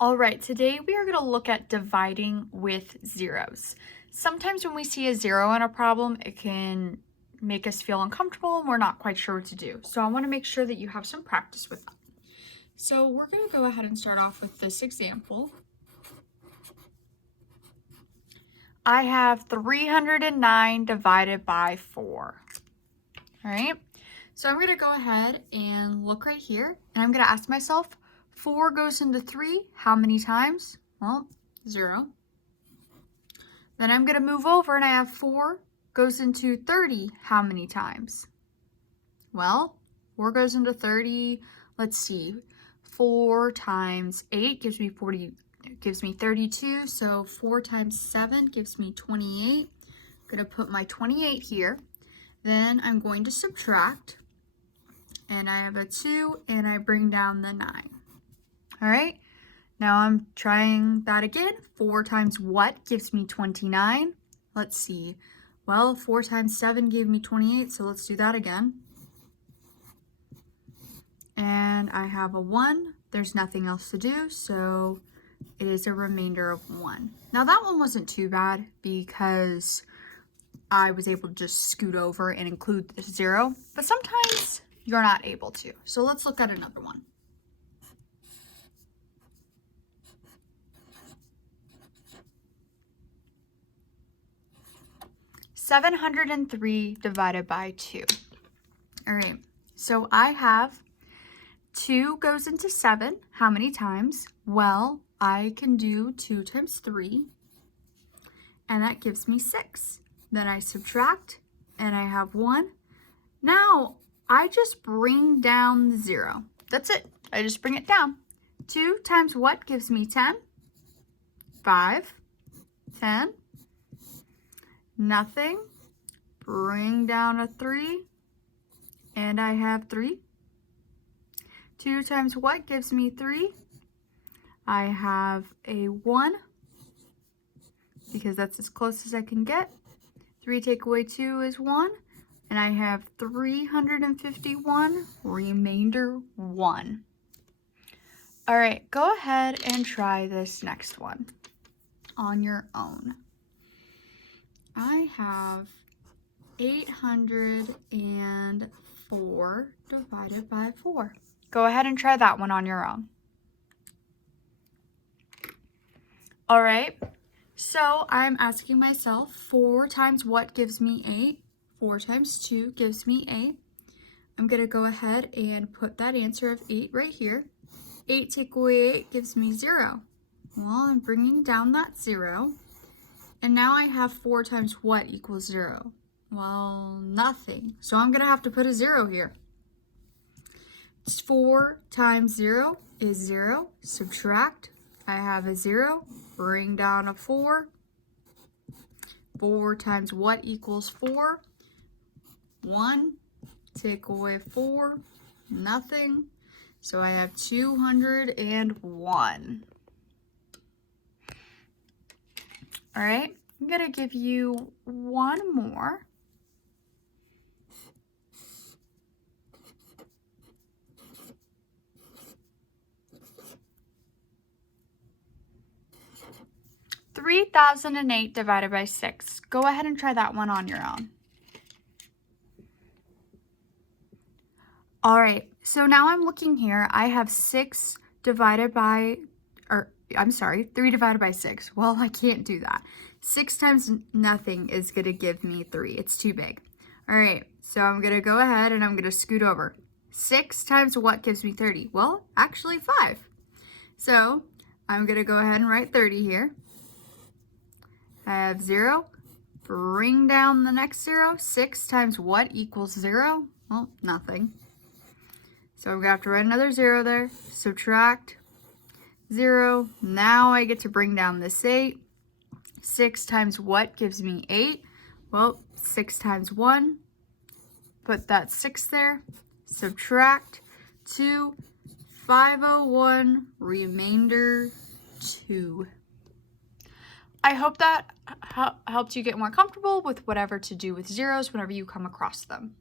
All right, today we are going to look at dividing with zeros. Sometimes when we see a zero in a problem, it can make us feel uncomfortable and we're not quite sure what to do. So I want to make sure that you have some practice with that. So we're going to go ahead and start off with this example. I have 309 divided by 4. All right, so I'm going to go ahead and look right here, and I'm going to ask myself, 4 goes into 3, how many times? Well, 0. Then I'm going to move over and I have 4 goes into 30, how many times? Well, 4 goes into 30, let's see, 4 times 8 gives me 32, so 4 times 7 gives me 28. I'm going to put my 28 here. Then I'm going to subtract, and I have a 2, and I bring down the 9. All right, now I'm trying that again. 4 times what gives me 29? Let's see. Well, 4 times 7 gave me 28, so let's do that again. And I have a 1. There's nothing else to do, so it is a remainder of 1. Now that one wasn't too bad because I was able to just scoot over and include the 0, but sometimes you're not able to. So let's look at another one. 703 divided by 2. All right, so I have 2 goes into 7. How many times? Well, I can do 2 times 3, and that gives me 6. Then I subtract, and I have 1. Now, I just bring down the 0. That's it. I just bring it down. 2 times what gives me 10? 5, 10. Nothing. Bring down a 3, and I have 3. 2 times what gives me 3? I have a 1, because that's as close as I can get. 3 take away 2 is 1, and I have 351, remainder 1. All right, go ahead and try this next one on your own. I have 804 divided by 4. Go ahead and try that one on your own. All right, so I'm asking myself, 4 times what gives me 8? 4 times 2 gives me 8. I'm going to go ahead and put that answer of 8 right here. 8 take away 8 gives me 0. Well, I'm bringing down that 0. And now I have 4 times what equals 0? Well, nothing. So I'm going to have to put a 0 here. 4 times 0 is 0. Subtract. I have a 0. Bring down a 4. 4 times what equals 4? 1. Take away 4. Nothing. So I have 201. All right, I'm going to give you one more. $3,008 divided by 6. Go ahead and try that one on your own. All right, so now I'm looking here. I have 3 divided by 6. Well, I can't do that. 6 times nothing is going to give me 3. It's too big. All right, so I'm going to go ahead and I'm going to scoot over. 6 times what gives me 30? Well, actually 5. So I'm going to go ahead and write 30 here. I have 0. Bring down the next 0. 6 times what equals 0? Well, nothing. So I'm going to have to write another 0 there. Subtract 0. Now I get to bring down this 8. 6 times what gives me 8? Well, 6 times 1. Put that 6 there. Subtract 2. 501, remainder 2. I hope that helped you get more comfortable with whatever to do with zeros whenever you come across them.